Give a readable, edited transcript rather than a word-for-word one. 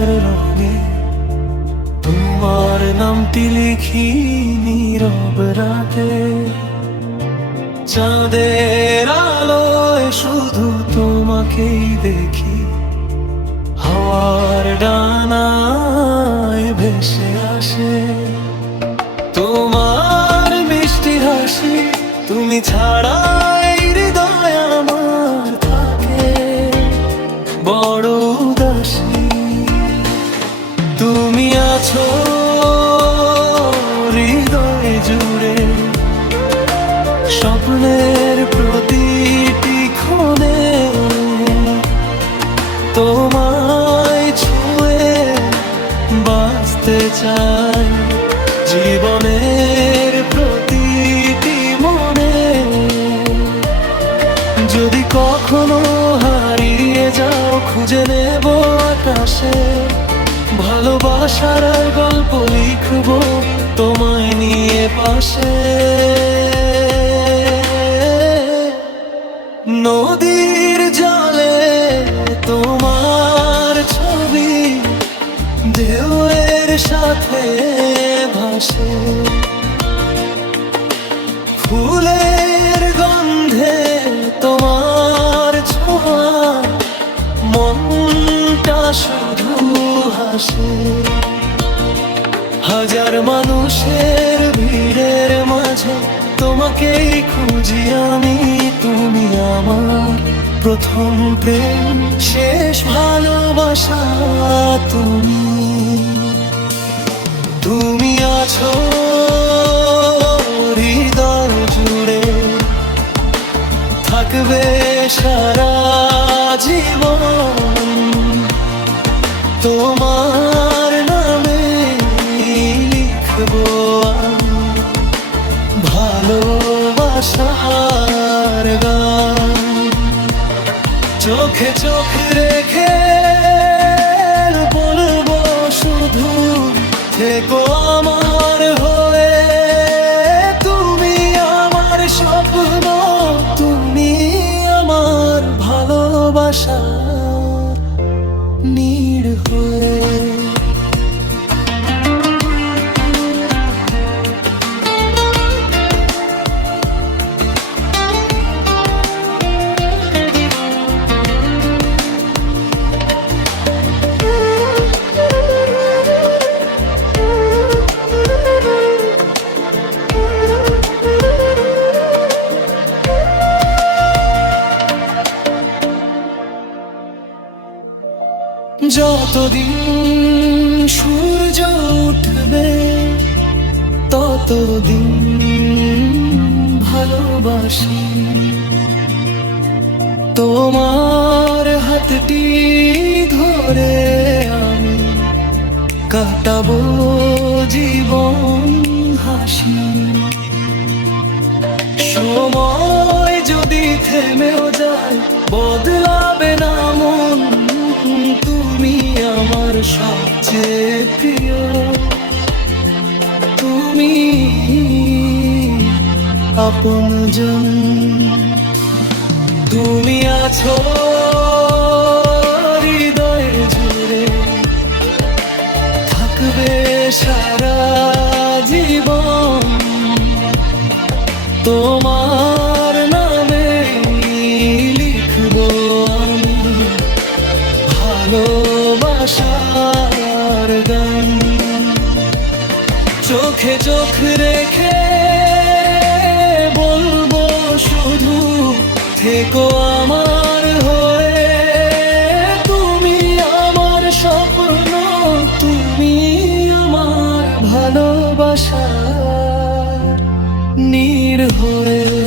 আশার রঙে তোমার নামটি লিখি নীরব রাতে। চাঁদের আলোয় শুধু তোমাকেই দেখি, হাওয়ার ডানায় ভেসে আসে তোমার মিষ্টি হাসি। তুমি ছাড়া এই হৃদয় আমার থাকে বড় উদাসী। তুমি আছো হৃদয় জুড়ে, স্বপ্নের প্রতিটি ক্ষণে তোমায় ছুঁয়ে বাঁচতে চাই জীবনের প্রতিটি মনে। যদি কখনো হারিয়ে যাও খুঁজে নেব আকাশে, ভালোবাসার গল্প লিখবো তোমায় নিয়ে পাশে। নদীর জলে তোমার ছবি ঢেউয়ের সাথে ভাসে, ফুলের গন্ধে তোমার ছোঁয়া মনটা শুধু হাসে। হাজার মানুষের ভিড়ের মাঝে তোমাকেই খুঁজি আমি, তুমি আমার প্রথম প্রেম শেষ ভালোবাসা। তুমি তুমি আছো হৃদয় জুড়ে, থাকবে সারা জীবন তোমার নামে লিখবো আমি ভালোবাসার গান। চোখে চোখ রেখে বলবো শুধু থেকো আমার হয়ে। তুমি আমার স্বপ্ন, তুমি আমার ভালোবাসার নীড় হয়ে। যতদিন সূর্য উঠবে ততদিন ভালোবাসি তোমার হাতটি ধরে আমি কাটাবো জীবন হাসি। সময় যদি থেমেও যায় বদলাবে না মন, তুমি আমার সবচেয়ে প্রিয়। তুমি আপনজন, তুমি আছো হৃদয় জুড়ে, থাকবে সারা জীবন তোমার নামে লিখবো আমি ভালোবাসার গান। চোখে চোখ রেখে বলবো শুধু থেকো আমার হয়ে। তুমি আমার স্বপ্ন, তুমি আমার ভালোবাসার নীড় হয়ে।